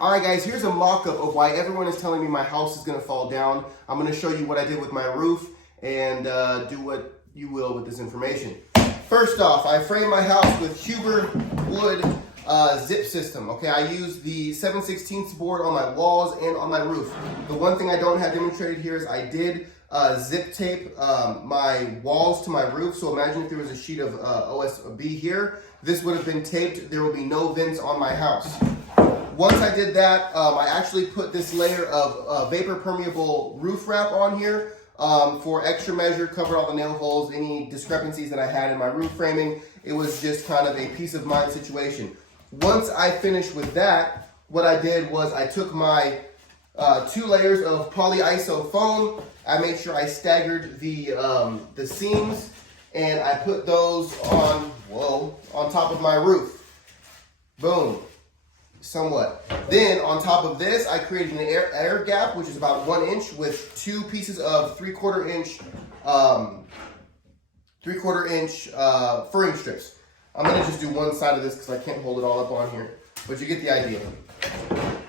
All right, guys, here's a mock-up of why everyone is telling me my house is gonna fall down. I'm gonna show you what I did with my roof and do what you will with this information. First off, I framed my house with Huber wood zip system. Okay, I used the 7/16 board on my walls and on my roof. The one thing I don't have demonstrated here is I did zip tape my walls to my roof. So imagine if there was a sheet of OSB here. This would have been taped. There will be no vents on my house. Once I did that, I actually put this layer of vapor permeable roof wrap on here for extra measure, covered all the nail holes, any discrepancies that I had in my roof framing. It was just kind of a peace of mind situation. Once I finished with that, what I did was I took my 2 layers of polyiso foam. I made sure I staggered the seams, and I put those on top of my roof. Boom. Somewhat. Then on top of this, I created an air gap, which is about 1 inch, with 2 pieces of 3/4 inch furring strips. I'm gonna just do one side of this because I can't hold it all up on here, but you get the idea.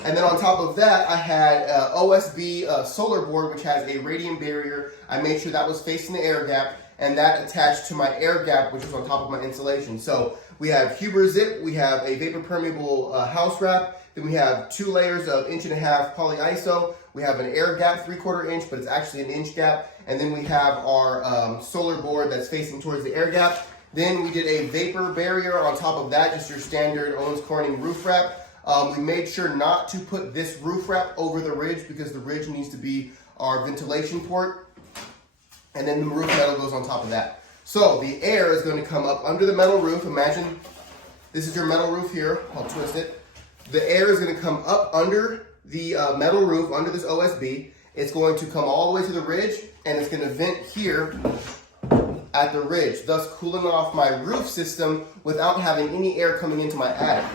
And then on top of that, I had OSB solar board, which has a radiant barrier. I made sure that was facing the air gap, and that attached to my air gap, which is on top of my insulation. So we have Huber zip, we have a vapor permeable house wrap, then we have 2 layers of 1.5" polyiso, we have an air gap 3/4 inch, but it's actually an inch gap, and then we have our solar board that's facing towards the air gap. Then we did a vapor barrier on top of that, just your standard Owens Corning roof wrap. We made sure not to put this roof wrap over the ridge because the ridge needs to be our ventilation port. And then the roof metal goes on top of that. So the air is going to come up under the metal roof. Imagine this is your metal roof here. I'll twist it. The air is going to come up under the metal roof, under this OSB. It's going to come all the way to the ridge, and it's going to vent here at the ridge, thus cooling off my roof system without having any air coming into my attic.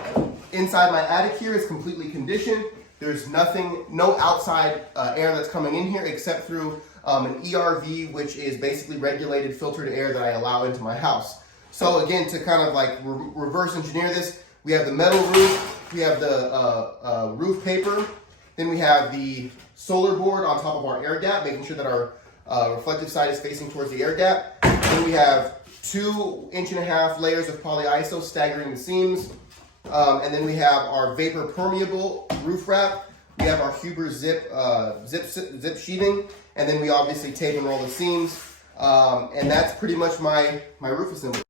Inside my attic here is completely conditioned. There's no outside air that's coming in here except through an ERV, which is basically regulated filtered air that I allow into my house. So again, to kind of like reverse engineer this, we have the metal roof, we have the roof paper, then we have the solar board on top of our air gap, making sure that our reflective side is facing towards the air gap. Then we have 2 1.5" layers of polyiso staggering the seams. And then we have our vapor permeable roof wrap. We have our Huber zip sheeting, and then we obviously tape and roll the seams. And that's pretty much my roof assembly.